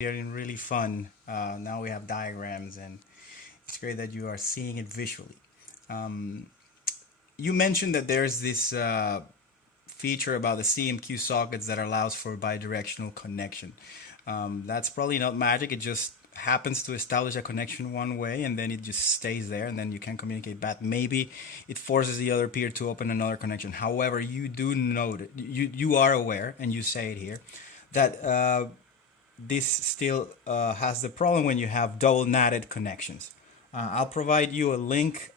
Getting really fun. Now we have diagrams, and it's great that you are seeing it visually. Um, you mentioned that there's this feature about the CMQ sockets that allows for bidirectional connection. That's probably not magic. It just happens to establish a connection one way, and then it just stays there, and then you can communicate back. Maybe it forces the other peer to open another connection. However, you do note it. You are aware, and you say it here, that this still has the problem when you have double NATed connections. I'll provide you a link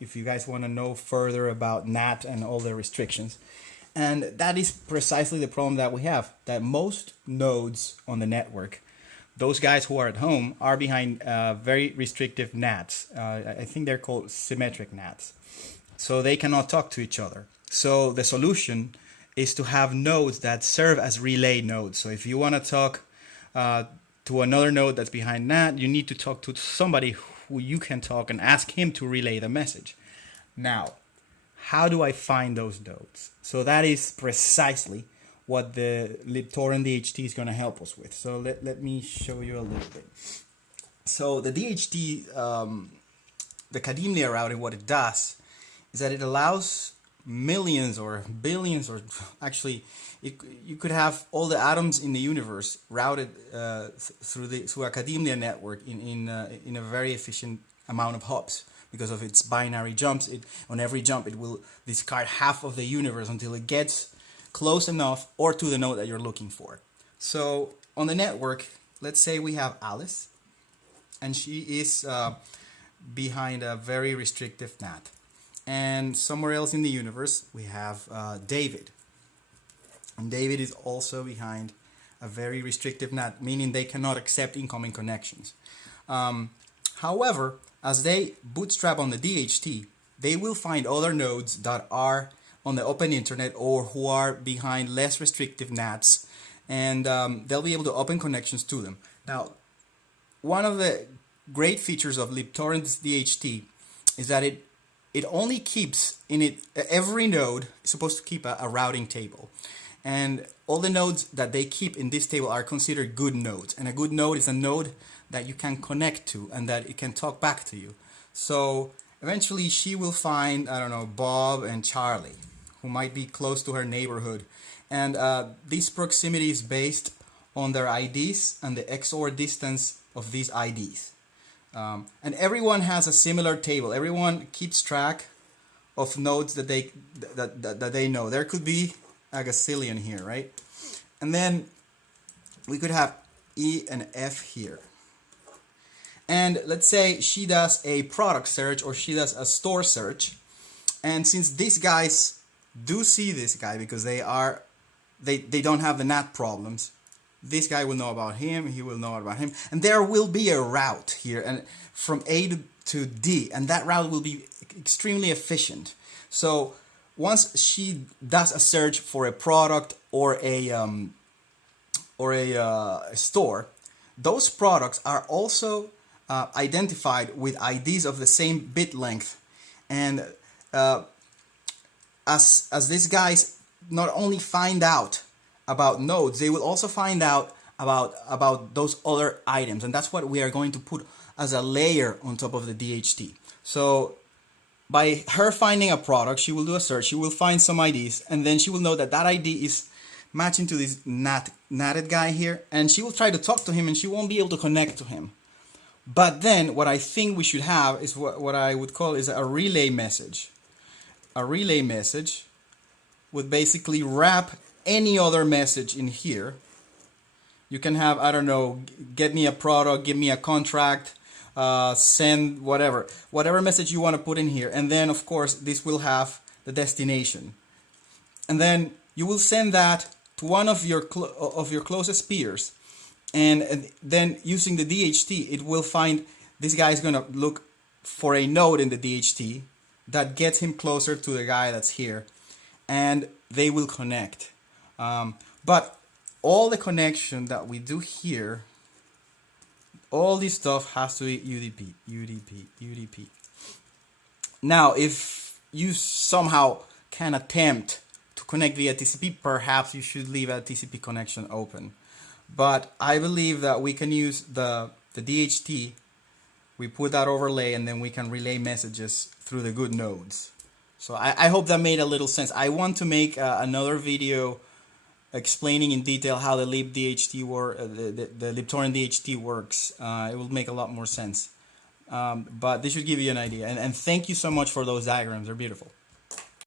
if you guys want to know further about NAT and all the restrictions. And that is precisely the problem that we have, that most nodes on the network, those guys who are at home, are behind very restrictive NATs. I think they're called symmetric NATs. So they cannot talk to each other. So the solution is to have nodes that serve as relay nodes. So if you want to talk to another node that's behind NAT, you need to talk to somebody who you can talk and ask him to relay the message. Now, how do I find those nodes? So that is precisely what the libtorrent DHT is going to help us with. So let me show you a little bit. So the DHT, the Kademlia routing, what it does is that it allows millions or billions, or actually you could have all the atoms in the universe routed through a Kademlia network in a very efficient amount of hops. Because of its binary jumps, on every jump it will discard half of the universe until it gets close enough or to the node that you're looking for. So on the network, let's say we have Alice, and she is behind a very restrictive NAT. And somewhere else in the universe, we have David. And David is also behind a very restrictive NAT, meaning they cannot accept incoming connections. However, as they bootstrap on the DHT, they will find other nodes that are on the open internet or who are behind less restrictive NATs, and they'll be able to open connections to them. Now, one of the great features of libtorrent's DHT is that it only keeps in it, every node is supposed to keep a routing table. And all the nodes that they keep in this table are considered good nodes. And a good node is a node that you can connect to and that it can talk back to you. So eventually she will find, I don't know, Bob and Charlie, who might be close to her neighborhood. And this proximity is based on their IDs and the XOR distance of these IDs. And everyone has a similar table. Everyone keeps track of nodes that they know. There could be a gazillion here, right? And then we could have E and F here. And let's say she does a product search or she does a store search. And since these guys do see this guy because they don't have the NAT problems, this guy will know about him, he will know about him. And there will be a route here and from A to D, and that route will be extremely efficient. So once she does a search for a product or a store, those products are also identified with IDs of the same bit length, and as these guys not only find out about nodes, they will also find out about those other items, and that's what we are going to put as a layer on top of the DHT. So by her finding a product, she will do a search, she will find some IDs, and then she will know that that ID is matching to this NATed guy here, and she will try to talk to him and she won't be able to connect to him. But then what I think we should have is what I would call is a relay message. A relay message would basically wrap any other message in here. You can have, I don't know, get me a product, give me a contract, send whatever message you want to put in here. And then, of course, this will have the destination. And then you will send that to one of your closest peers. And then using the DHT, it will find this guy is going to look for a node in the DHT that gets him closer to the guy that's here. And they will connect. But all the connection that we do here, all this stuff has to be UDP, UDP, UDP. Now, if you somehow can attempt to connect via TCP, perhaps you should leave a TCP connection open. But I believe that we can use the DHT. We put that overlay, and then we can relay messages through the good nodes. So I hope that made a little sense. I want to make another video explaining in detail how the libDHT the libtorrent DHT works. It will make a lot more sense. But this should give you an idea. And thank you so much for those diagrams. They're beautiful.